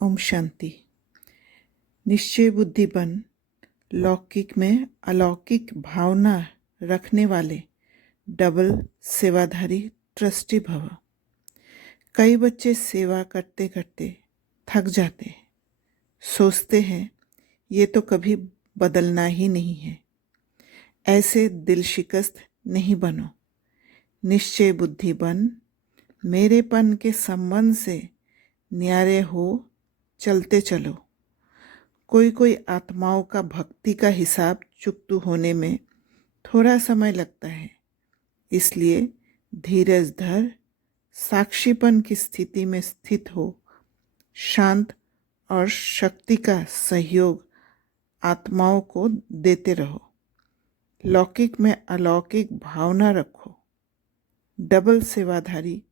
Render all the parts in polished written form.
ओम शांति। निश्चय बुद्धि बन लौकिक में अलौकिक भावना रखने वाले डबल सेवाधारी ट्रस्टी भव। कई बच्चे सेवा करते करते थक जाते हैं, सोचते हैं ये तो कभी बदलना ही नहीं है। ऐसे दिल शिकस्त नहीं बनो। निश्चय बुद्धि बन मेरेपन के संबंध से न्यारे हो चलते चलो। कोई आत्माओं का भक्ति का हिसाब चुकतू होने में थोड़ा समय लगता है, इसलिए धीरज धर साक्षीपन की स्थिति में स्थित हो। शांत और शक्ति का सहयोग आत्माओं को देते रहो। लौकिक में अलौकिक भावना रखो। डबल सेवाधारी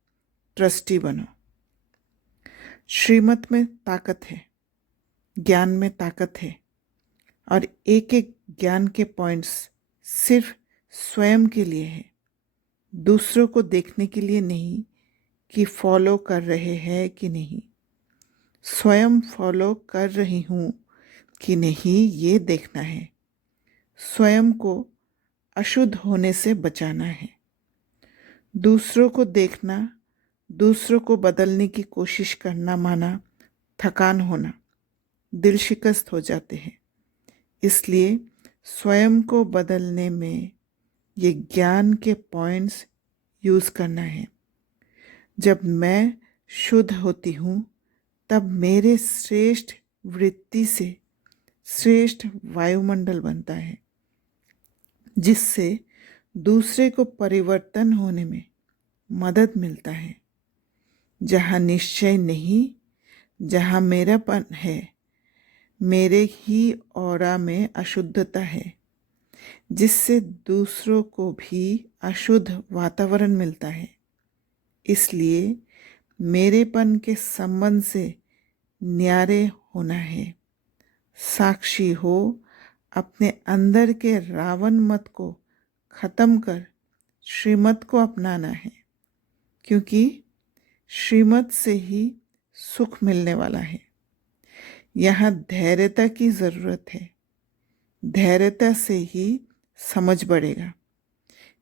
ट्रस्टी बनो। श्रीमत में ताकत है, ज्ञान में ताकत है, और एक एक ज्ञान के पॉइंट्स सिर्फ स्वयं के लिए है, दूसरों को देखने के लिए नहीं कि फॉलो कर रहे हैं कि नहीं। स्वयं फॉलो कर रही हूँ कि नहीं ये देखना है। स्वयं को अशुद्ध होने से बचाना है। दूसरों को देखना, दूसरों को बदलने की कोशिश करना माना थकान होना, दिल शिकस्त हो जाते हैं। इसलिए स्वयं को बदलने में ये ज्ञान के पॉइंट्स यूज़ करना है। जब मैं शुद्ध होती हूँ तब मेरे श्रेष्ठ वृत्ति से श्रेष्ठ वायुमंडल बनता है, जिससे दूसरे को परिवर्तन होने में मदद मिलता है। जहाँ निश्चय नहीं, जहाँ मेरापन है, मेरे ही ऑरा में अशुद्धता है, जिससे दूसरों को भी अशुद्ध वातावरण मिलता है। इसलिए मेरेपन के संबंध से न्यारे होना है। साक्षी हो, अपने अंदर के रावण मत को खत्म कर श्रीमत को अपनाना है, क्योंकि श्रीमत से ही सुख मिलने वाला है। यहाँ धैर्यता की ज़रूरत है। धैर्यता से ही समझ बढ़ेगा।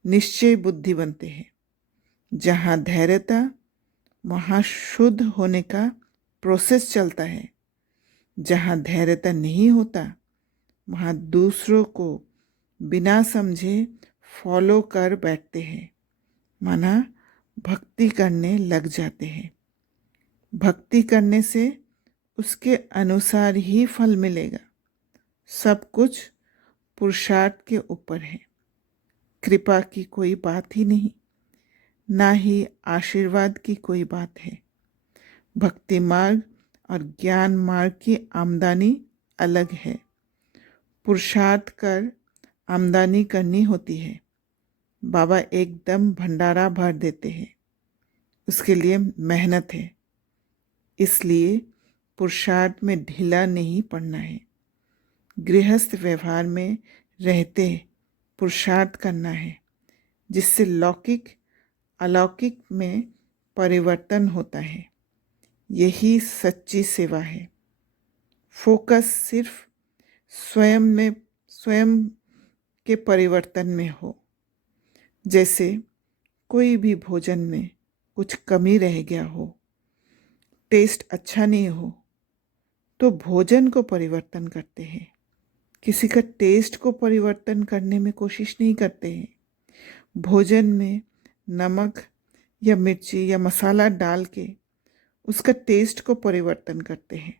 निश्चय बुद्धि बनते हैं। जहाँ धैर्यता, वहाँ शुद्ध होने का प्रोसेस चलता है। जहाँ धैर्यता नहीं होता, वहाँ दूसरों को बिना समझे फॉलो कर बैठते हैं, माना भक्ति करने लग जाते हैं। भक्ति करने से उसके अनुसार ही फल मिलेगा। सब कुछ पुरुषार्थ के ऊपर है। कृपा की कोई बात ही नहीं, ना ही आशीर्वाद की कोई बात है। भक्ति मार्ग और ज्ञान मार्ग की आमदनी अलग है। पुरुषार्थ कर आमदनी करनी होती है। बाबा एकदम भंडारा भर देते हैं, उसके लिए मेहनत है। इसलिए पुरुषार्थ में ढीला नहीं पड़ना है। गृहस्थ व्यवहार में रहते पुरुषार्थ करना है, जिससे लौकिक अलौकिक में परिवर्तन होता है। यही सच्ची सेवा है। फोकस सिर्फ स्वयं के परिवर्तन में हो। जैसे कोई भी भोजन में कुछ कमी रह गया हो, टेस्ट अच्छा नहीं हो, तो भोजन को परिवर्तन करते हैं। किसी का टेस्ट को परिवर्तन करने में कोशिश नहीं करते हैं। भोजन में नमक या मिर्ची या मसाला डाल के उसका टेस्ट को परिवर्तन करते हैं।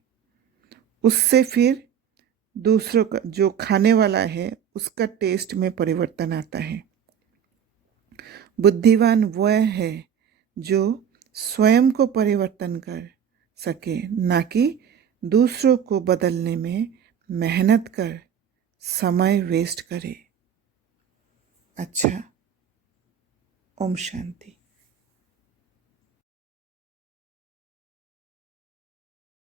उससे फिर दूसरों का, जो खाने वाला है, उसका टेस्ट में परिवर्तन आता है। बुद्धिवान वह है जो स्वयं को परिवर्तन कर सके, ना कि दूसरों को बदलने में मेहनत कर समय वेस्ट करे। अच्छा, ओम शांति।